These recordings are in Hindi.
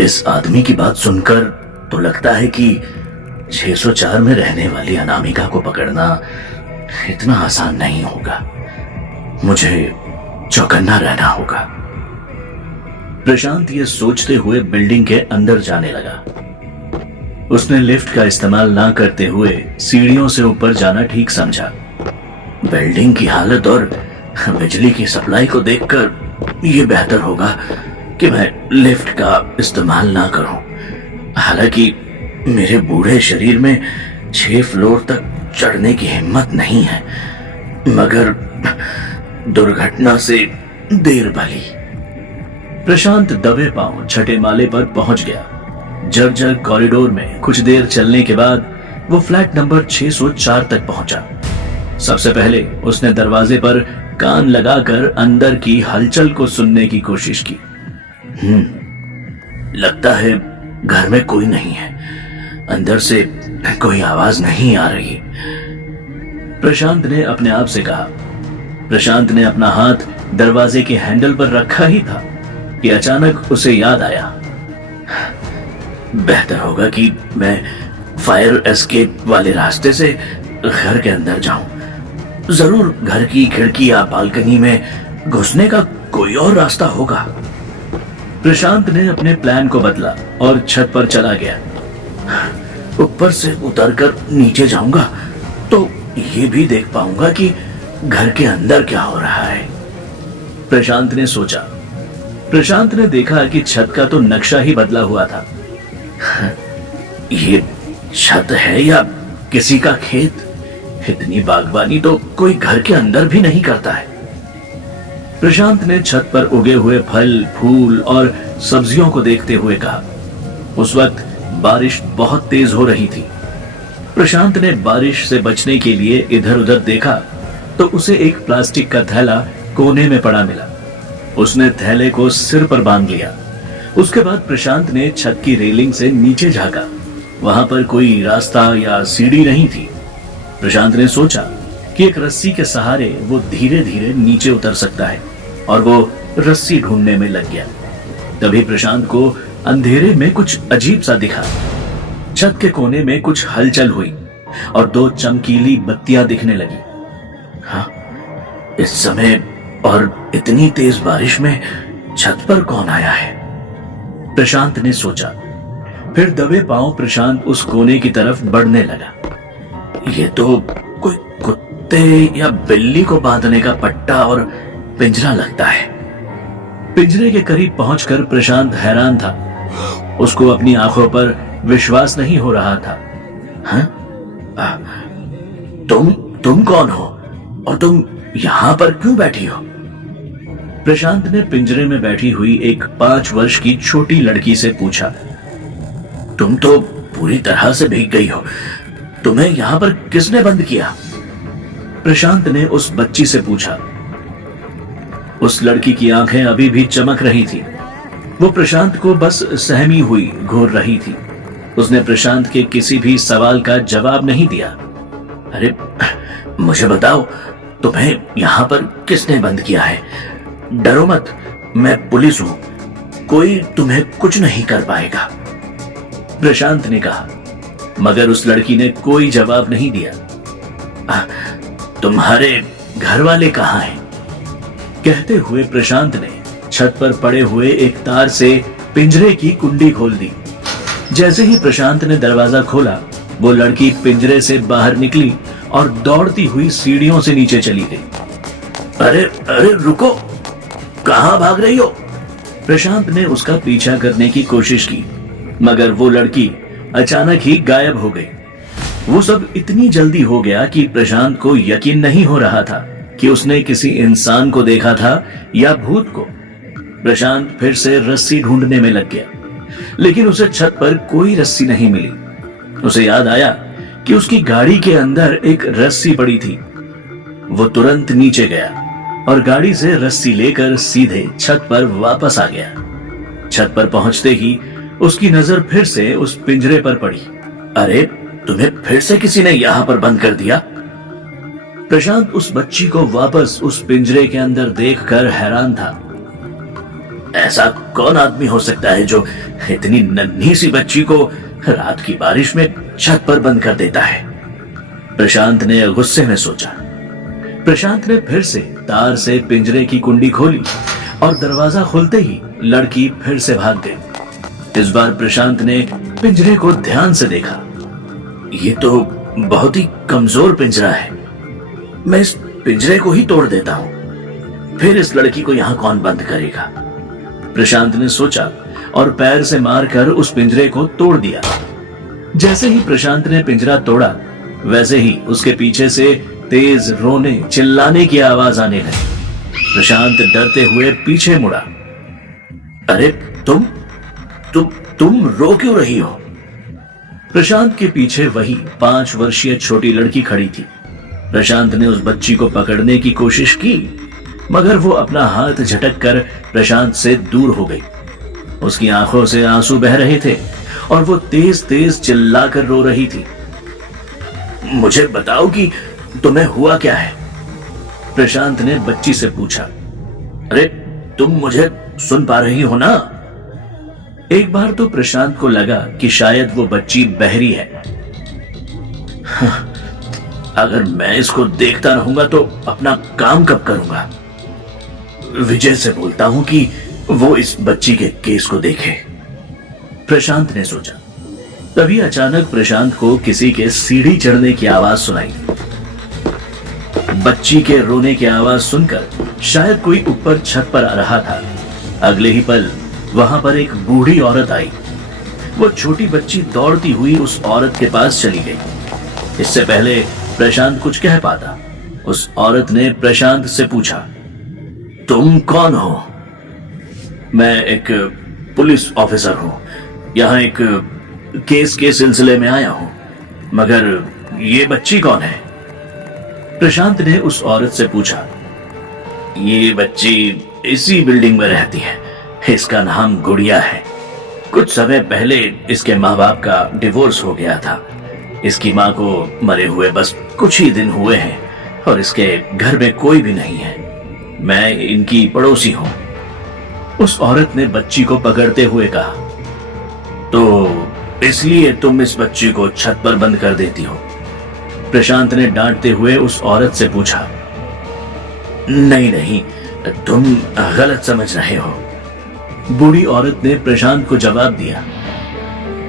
इस आदमी की बात सुनकर तो लगता है कि 604 में रहने वाली अनामिका को पकड़ना इतना आसान नहीं होगा। मुझे चौकन्ना रहना होगा। प्रशांत ये सोचते हुए बिल्डिंग के अंदर जाने लगा। उसने लिफ्ट का इस्तेमाल ना करते हुए सीढ़ियों से ऊपर जाना ठीक समझा। बिल्डिंग की हालत और बिजली की सप्लाई को देखकर यह बेहतर होगा कि मैं लिफ्ट का इस्तेमाल ना करूं। हालांकि मेरे बूढ़े शरीर में 6 फ्लोर तक चढ़ने की हिम्मत नहीं है, मगर दुर्घटना से देर भली। प्रशांत दबे पांव छठे माले पर पहुंच गया। जर्जर कॉरिडोर में कुछ देर चलने के बाद वो फ्लैट नंबर 604 तक पहुंचा। सबसे पहले उसने दरवाजे पर कान लगाकर अंदर की हलचल को सुनने की कोशिश की। लगता है घर में कोई नहीं है। अंदर से कोई आवाज नहीं आ रही, प्रशांत ने अपने आप से कहा। प्रशांत ने अपना हाथ दरवाजे के हैंडल पर रखा ही था कि अचानक उसे याद आया, बेहतर होगा कि मैं फायर एस्केप वाले रास्ते से घर के अंदर जाऊं। जरूर घर की खिड़की या बालकनी में घुसने का कोई और रास्ता होगा। प्रशांत ने अपने प्लान को बदला और छत पर चला गया। ऊपर से उतरकर नीचे जाऊंगा तो ये भी देख पाऊंगा कि घर के अंदर क्या हो रहा है, प्रशांत ने सोचा। प्रशांत ने देखा कि छत का तो नक्शा ही बदला हुआ था। ये छत है या किसी का खेत? इतनी बागवानी तो कोई घर के अंदर भी नहीं करता है। प्रशांत ने छत पर उगे हुए फल, फूल और सब्जियों को देखते हुए कहा। उस वक्त बारिश बहुत तेज हो रही थी। प्रशांत ने बारिश से बचने के लिए इधर उधर देखा तो उसे एक प्लास्टिक का थैला कोने में पड़ा मिला। उसने थैले को सिर पर बांध लिया। उसके बाद प्रशांत ने छत की रेलिंग से नीचे झांका। वहां पर कोई रास्ता या सीढ़ी नहीं थी। प्रशांत ने सोचा कि एक रस्सी के सहारे वो धीरे धीरे नीचे उतर सकता है, और वो रस्सी ढूंढने में लग गया। तभी प्रशांत को अंधेरे में कुछ अजीब सा दिखा। छत के कोने में कुछ हलचल हुई और 2 चमकीली बत्तियां दिखने लगी। हाँ, इस समय और इतनी तेज बारिश में छत पर कौन आया है, प्रशांत ने सोचा। फिर दबे पांव प्रशांत उस कोने की तरफ बढ़ने लगा। ये तो कोई कुत्ते या बिल्ली को बांधने का पट्टा और पिंजरा लगता है। पिंजरे के करीब पहुंचकर प्रशांत हैरान था। उसको अपनी आंखों पर विश्वास नहीं हो रहा था। हाँ? तुम कौन हो और तुम यहां पर क्यों बैठी हो? प्रशांत ने पिंजरे में बैठी हुई एक 5 वर्ष की छोटी लड़की से पूछा। तुम तो पूरी तरह से भीग गई हो, तुम्हें यहां पर किसने बंद किया? प्रशांत ने उस बच्ची से पूछा। उस लड़की की आंखें अभी भी चमक रही थी। वो प्रशांत को बस सहमी हुई घूर रही थी। उसने प्रशांत के किसी भी सवाल का जवाब नहीं दिया। अरे मुझे बताओ, तुम्हें यहां पर किसने बंद किया है? डरो मत, मैं पुलिस हूं, कोई तुम्हें कुछ नहीं कर पाएगा, प्रशांत ने कहा। मगर उस लड़की ने कोई जवाब नहीं दिया। तुम्हारे घर वाले कहां हैं? कहते हुए प्रशांत ने छत पर पड़े हुए एक तार से पिंजरे की कुंडी खोल दी। जैसे ही प्रशांत ने दरवाजा खोला, वो लड़की पिंजरे से बाहर निकली और दौड़ती हुई सीढ़ियों से नीचे चली गई। अरे अरे रुको, कहां भाग रही हो? प्रशांत ने उसका पीछा करने की कोशिश की, मगर वो लड़की अचानक ही गायब हो गई। वो सब इतनी जल्दी हो गया कि प्रशांत को यकीन नहीं हो रहा था कि उसने किसी इंसान को देखा था या भूत को। प्रशांत फिर से रस्सी ढूंढने में लग गया, लेकिन उसे छत पर कोई रस्सी नहीं मिली। उसे याद आया कि उसकी गाड़ी के अंदर एक रस्सी पड़ी थी। वो तुरंत नीचे गया और गाड़ी से रस्सी लेकर सीधे छत पर वापस आ गया। छत पर पहुंचते ही उसकी नजर फिर से उस पिंजरे पर पड़ी। अरे तुम्हें फिर से किसी ने यहां पर बंद कर दिया? प्रशांत उस बच्ची को वापस उस पिंजरे के अंदर देखकर हैरान था। ऐसा कौन आदमी हो सकता है जो इतनी नन्ही सी बच्ची को रात की बारिश में छत पर बंद कर देता है? प्रशांत ने गुस्से में सोचा। प्रशांत ने फिर से तार से पिंजरे की कुंडी खोली और दरवाजा खुलते ही लड़की फिर से भाग गई। इस बार प्रशांत ने पिंजरे को ध्यान से देखा। ये तो बहुत ही कमजोर पिंजरा है। मैं इस पिंजरे को ही तोड़ देता हूं, फिर इस लड़की को यहां कौन बंद करेगा? प्रशांत ने सोचा और पैर से मारकर उस पिंजरे को तोड़ दिया। जैसे ही प्रशांत ने पिंजरा तोड़ा, वैसे ही उसके पीछे से तेज रोने चिल्लाने की आवाज आने लगी। प्रशांत डरते हुए पीछे मुड़ा। अरे तुम रो क्यों रही हो? प्रशांत के पीछे वही 5 वर्षीय छोटी लड़की खड़ी थी। प्रशांत ने उस बच्ची को पकड़ने की कोशिश की, मगर वो अपना हाथ झटक कर प्रशांत से दूर हो गई। उसकी आंखों से आंसू बह रहे थे और वो तेज तेज चिल्लाकर रो रही थी। मुझे बताओ कि तुम्हें हुआ क्या है? प्रशांत ने बच्ची से पूछा। अरे तुम मुझे सुन पा रही हो ना? एक बार तो प्रशांत को लगा कि शायद वो बच्ची बहरी है। अगर मैं इसको देखता रहूंगा तो अपना काम कब करूंगा? विजय से बोलता हूं कि वो इस बच्ची के केस को देखे, प्रशांत ने सोचा। तभी अचानक प्रशांत को किसी के सीढ़ी चढ़ने की आवाज सुनाई। बच्ची के रोने की आवाज सुनकर शायद कोई ऊपर छत पर आ रहा था। अगले ही पल वहां पर एक बूढ़ी औरत आई। वो छोटी बच्ची दौड़ती हुई उस औरत के पास चली गई। इससे पहले प्रशांत कुछ कह पाता, उस औरत ने प्रशांत से पूछा, तुम कौन हो? मैं एक पुलिस ऑफिसर हूं, यहां एक केस के सिलसिले में आया हूं, मगर ये बच्ची कौन है? प्रशांत ने उस औरत से पूछा। ये बच्ची इसी बिल्डिंग में रहती है, इसका नाम गुड़िया है। कुछ समय पहले इसके माँ बाप का डिवोर्स हो गया था। इसकी माँ को मरे हुए बस कुछ ही दिन हुए हैं और इसके घर में कोई भी नहीं है। मैं इनकी पड़ोसी हूं। उस औरत ने बच्ची को पकड़ते हुए कहा, तो इसलिए तुम इस बच्ची को छत पर बंद कर देती हो? प्रशांत ने डांटते हुए उस औरत से पूछा। नहीं नहीं, तुम गलत समझ रहे हो, बूढ़ी औरत ने प्रशांत को जवाब दिया।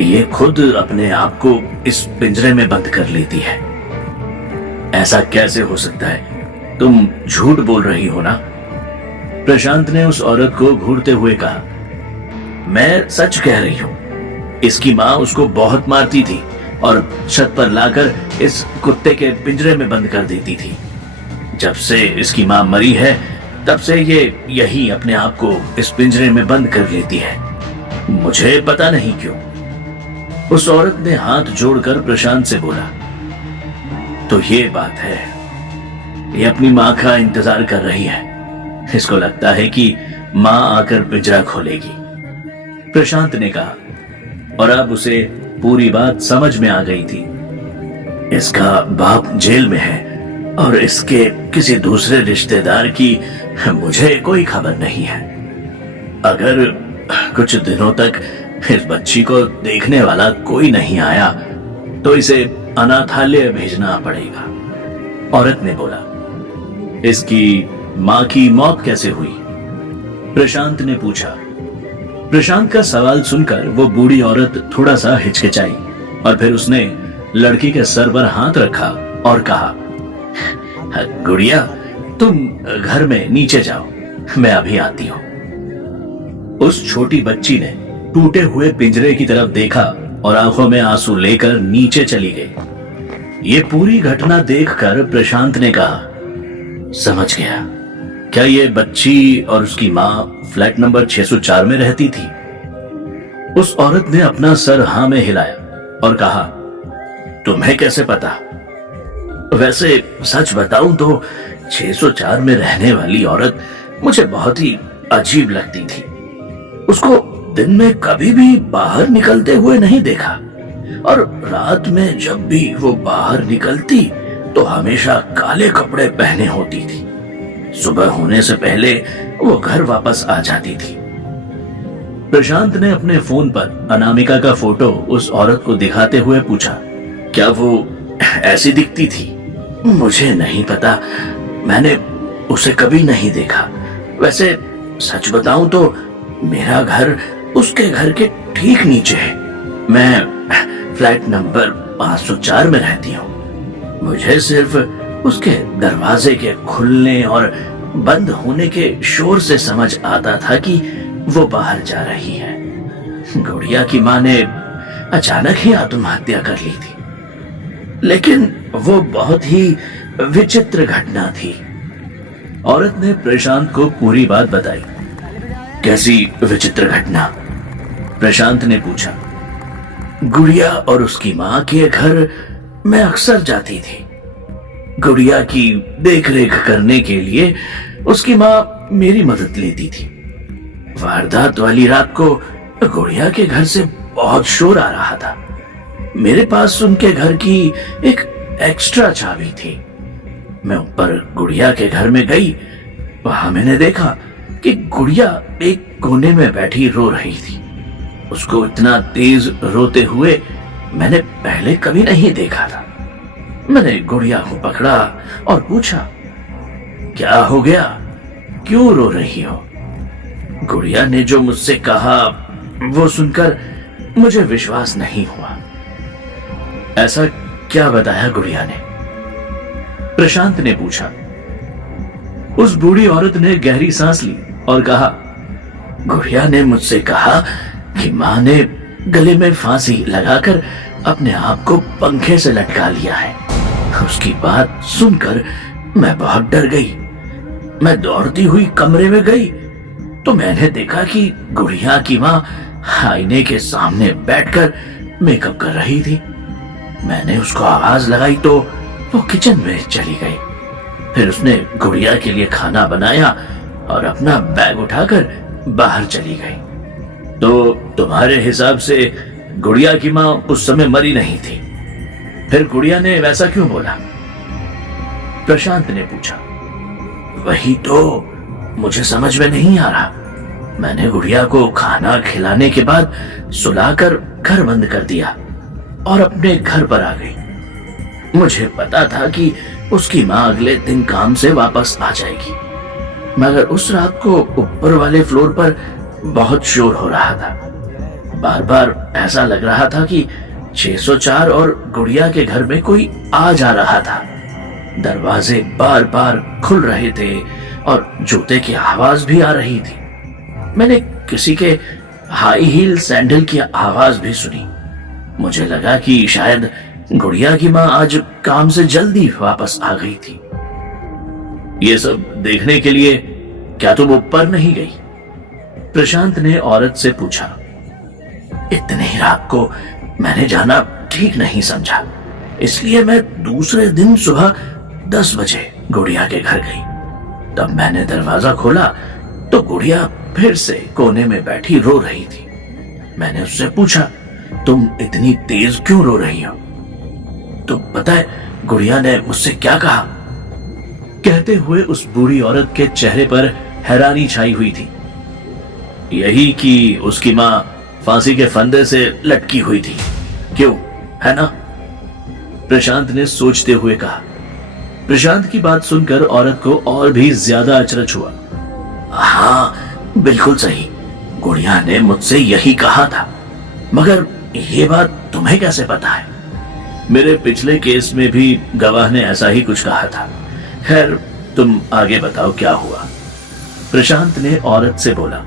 ये खुद अपने आप को इस पिंजरे में बंद कर लेती है। ऐसा कैसे हो सकता है? तुम झूठ बोल रही हो ना? प्रशांत ने उस औरत को घूरते हुए कहा। मैं सच कह रही हूं। इसकी माँ उसको बहुत मारती थी और छत पर लाकर इस कुत्ते के पिंजरे में बंद कर देती थी। जब से इसकी माँ मरी है, तब से ये यही अपने आप को इस पिंजरे में बंद कर लेती है। मुझे पता नहीं क्यों। उस औरत ने हाथ जोड़कर प्रशांत से बोला। तो ये बात है, ये अपनी माँ का इंतजार कर रही है। इसको लगता है कि माँ आकर पिंजरा खोलेगी, प्रशांत ने कहा। और अब उसे पूरी बात समझ में आ गई थी। इसका बाप जेल में है और इसके किसी दूसरे रिश्तेदार की मुझे कोई खबर नहीं है। अगर कुछ दिनों तक इस बच्ची को देखने वाला कोई नहीं आया तो इसे अनाथालय भेजना पड़ेगा, औरत ने बोला। इसकी माँ की मौत कैसे हुई? प्रशांत ने पूछा। प्रशांत का सवाल सुनकर वो बूढ़ी औरत थोड़ा सा हिचकिचाई और फिर उसने लड़की के सर पर हाथ रखा और कहा, गुड़िया, तुम घर में नीचे जाओ, मैं अभी आती हूं। उस छोटी बच्ची ने टूटे हुए पिंजरे की तरफ देखा और आंखों में आंसू लेकर नीचे चली गई। ये पूरी घटना देखकर प्रशांत ने कहा, समझ गया। क्या ये बच्ची और उसकी माँ फ्लैट नंबर 604 में रहती थी? उस औरत ने अपना सर हाँ में हिलाया और कहा, तुम्हें कैसे पता? वैसे सच बताऊं तो 604 में रहने वाली औरत मुझे बहुत ही अजीब लगती थी। उसको दिन में कभी भी बाहर निकलते हुए नहीं देखा और रात में जब भी वो बाहर निकलती तो हमेशा काले कपड़े पहने होती थी। सुबह होने से पहले वो घर वापस आ जाती थी। प्रशांत ने अपने फोन पर अनामिका का फोटो उस औरत को दिखाते हुए पूछा, क्या वो ऐसी दिखती थी? मुझे नहीं पता, मैंने उसे कभी नहीं देखा। वैसे सच बताऊं तो मेरा घर उसके घर के ठीक नीचे है। मैं फ्लैट नंबर 504 में रहती हूँ। मुझे सिर्फ उसके दरवाजे के खुलने और बंद होने के शोर से समझ आता था कि वो बाहर जा रही है। गुड़िया की माँ ने अचानक ही आत्महत्या कर ली थी, लेकिन वो बहुत ही विचित्र घटना थी। औरत ने प्रशांत को पूरी बात बताई। कैसी विचित्र घटना? प्रशांत ने पूछा। गुड़िया और उसकी माँ के घर मैं अक्सर जाती थी। गुड़िया की देखरेख करने के लिए उसकी माँ मेरी मदद लेती थी। वारदात वाली रात को गुड़िया के घर से बहुत शोर आ रहा था। मेरे पास उनके घर की एक एक्स्ट्रा चाबी थी। मैं ऊपर गुड़िया के घर में गई। वहां मैंने देखा कि गुड़िया एक कोने में बैठी रो रही थी। उसको इतना तेज रोते हुए मैंने पहले कभी नहीं देखा था। मैंने गुड़िया को पकड़ा और पूछा, क्या हो गया, क्यों रो रही हो? गुड़िया ने जो मुझसे कहा वो सुनकर मुझे विश्वास नहीं हुआ। ऐसा क्या बताया गुड़िया ने? प्रशांत ने पूछा। उस बूढ़ी औरत ने गहरी सांस ली और कहा, गुड़िया ने मुझसे कहा कि मां ने गले में फांसी लगाकर अपने आप को पंखे से लटका लिया है। उसकी बात सुनकर मैं बहुत डर गई। मैं दौड़ती हुई कमरे में गई तो मैंने देखा कि गुड़िया की मां आईने के सामने बैठकर मेकअप कर रही थी। मैंने उसको आवाज लगाई तो वो किचन में चली गई। फिर उसने गुड़िया के लिए खाना बनाया और अपना बैग उठाकर बाहर चली गई। तो तुम्हारे हिसाब से गुड़िया की मां उस समय मरी नहीं थी? फिर गुड़िया ने वैसा क्यों बोला? प्रशांत ने पूछा। वही तो मुझे समझ में नहीं आ रहा। मैंने गुड़िया को खाना खिलाने के बाद सुलाकर घर बंद कर दिया और अपने घर पर आ गई। मुझे पता था कि उसकी मां अगले दिन काम से वापस आ जाएगी, मगर उस रात को ऊपर वाले फ्लोर पर बहुत शोर हो रहा था। बार बार ऐसा लग रहा था कि 604 और गुड़िया के घर में कोई आ जा रहा था। दरवाजे बार बार खुल रहे थे और जूते की आवाज भी आ रही थी। मैंने किसी के हाई हील सैंडल की आवाज भी सुनी। मुझे लगा कि शायद गुड़िया की मां आज काम से जल्दी वापस आ गई थी। ये सब देखने के लिए क्या तुम ऊपर नहीं गई? प्रशांत ने औरत से पूछा। इतनी रात को मैंने जाना ठीक नहीं समझा, इसलिए मैं दूसरे दिन सुबह 10 बजे गुड़िया के घर गई। तब मैंने दरवाजा खोला तो गुड़िया फिर से कोने में बैठी रो रही थी। मैंने उससे पूछा, तुम इतनी तेज क्यों रो रही हो? तो पता है गुड़िया ने मुझसे क्या कहा? कहते हुए उस बूढ़ी औरत के चेहरे पर हैरानी छाई हुई थी। यही कि उसकी मां फांसी के फंदे से लटकी हुई थी, क्यों, है ना? प्रशांत ने सोचते हुए कहा। प्रशांत की बात सुनकर औरत को और भी ज्यादा अचरज हुआ। हाँ, बिल्कुल सही, गुड़िया ने मुझसे यही कहा था, मगर ये बात तुम्हें कैसे पता है? मेरे पिछले केस में भी गवाह ने ऐसा ही कुछ कहा था। खैर, तुम आगे बताओ क्या हुआ? प्रशांत ने औरत से बोला।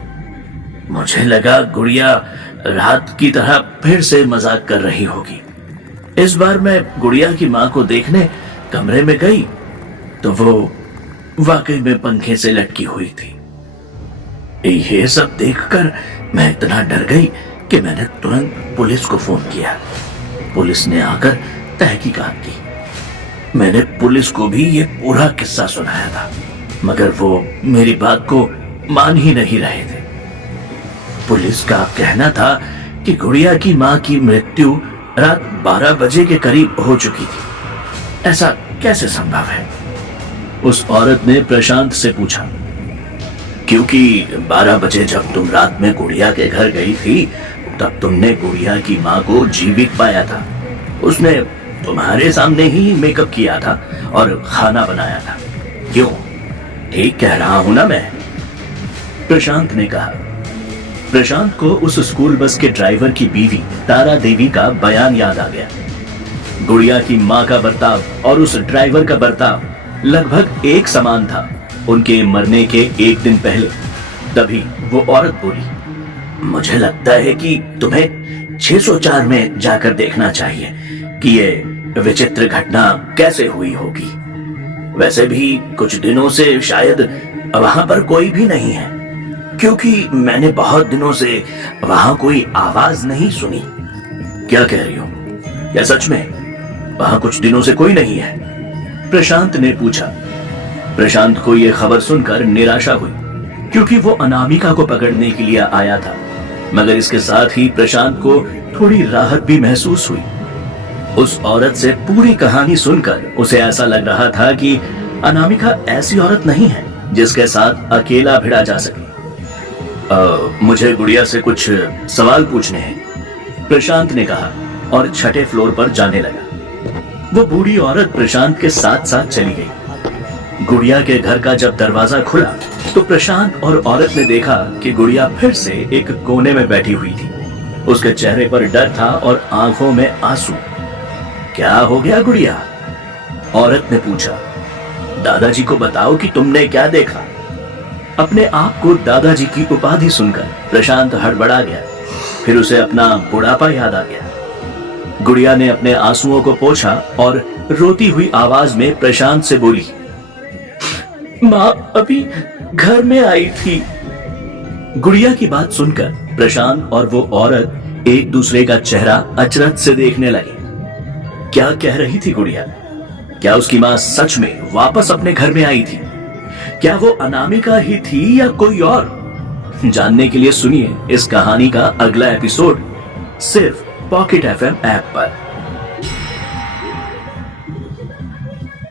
मुझे लगा गुड़िया रात की तरह फिर से मजाक कर रही होगी। इस बार मैं गुड़िया की मां को देखने कमरे में गई तो वो वाकई में पंखे से लटकी हुई थी। ये सब देखकर मैं इतना डर गई कि मैंने तुरंत पुलिस को फोन किया। पुलिस ने आकर तहकीकात की। मैंने पुलिस को भी ये पूरा किस्सा सुनाया था, मगर वो मेरी बात को मान ही नहीं रहे थे। पुलिस का कहना था कि गुड़िया की मां की मृत्यु रात 12 बजे के करीब हो चुकी थी। ऐसा कैसे संभव है? उस औरत ने प्रशांत से पूछा। क्योंकि 12 बजे जब तुम रात में गुड़िया के घर गई थी, तब तुमने गुड़िया की माँ को जीवित पाया था। उसने तुम्हारे सामने ही मेकअप किया था और खाना बनाया था। क्यों, ठीक कह रहा हूं ना मैं? प्रशांत ने कहा। प्रशांत को उस स्कूल बस के ड्राइवर की बीवी तारा देवी का बयान याद आ गया। गुड़िया की माँ का बर्ताव और उस ड्राइवर का बर्ताव लगभग एक समान था। उनके मरने के एक दिन पहले तभी वो औरत बोली, मुझे लगता है कि तुम्हें 604 में जाकर देखना चाहिए कि ये विचित्र घटना कैसे हुई होगी। वैसे भी कुछ दिनों से शायद वहां पर कोई भी नहीं है, क्योंकि मैंने बहुत दिनों से वहां कोई आवाज नहीं सुनी। क्या कह रही हो? क्या सच में वहां कुछ दिनों से कोई नहीं है? प्रशांत ने पूछा। प्रशांत को यह खबर सुनकर निराशा हुई, क्योंकि वो अनामिका को पकड़ने के लिए आया था। मगर इसके साथ ही प्रशांत को थोड़ी राहत भी महसूस हुई। उस औरत से पूरी कहानी सुनकर उसे ऐसा लग रहा था कि अनामिका ऐसी औरत नहीं है जिसके साथ अकेला भिड़ा जा सके। मुझे गुड़िया से कुछ सवाल पूछने हैं, प्रशांत ने कहा और छठे फ्लोर पर जाने लगा। वो बूढ़ी औरत प्रशांत के साथ साथ चली गई। गुड़िया के घर का जब दरवाजा खुला तो प्रशांत और औरत ने देखा कि गुड़िया फिर से एक कोने में बैठी हुई थी। उसके चेहरे पर डर था और आंखों में आंसू। क्या हो गया गुड़िया? औरत ने पूछा। दादाजी को बताओ कि तुमने क्या देखा। अपने आप को दादाजी की उपाधि सुनकर प्रशांत हड़बड़ा गया। फिर उसे अपना बुढ़ापा याद आ गया। गुड़िया ने अपने आंसुओं को पोंछा और रोती हुई आवाज में प्रशांत से बोली, माँ अभी घर में आई थी। गुड़िया की बात सुनकर प्रशांत और वो औरत एक दूसरे का चेहरा अचरज से देखने लगे। क्या कह रही थी गुड़िया? क्या उसकी माँ सच में वापस अपने घर में आई थी? क्या वो अनामिका ही थी या कोई और? जानने के लिए सुनिए इस कहानी का अगला एपिसोड सिर्फ पॉकेट FM ऐप पर।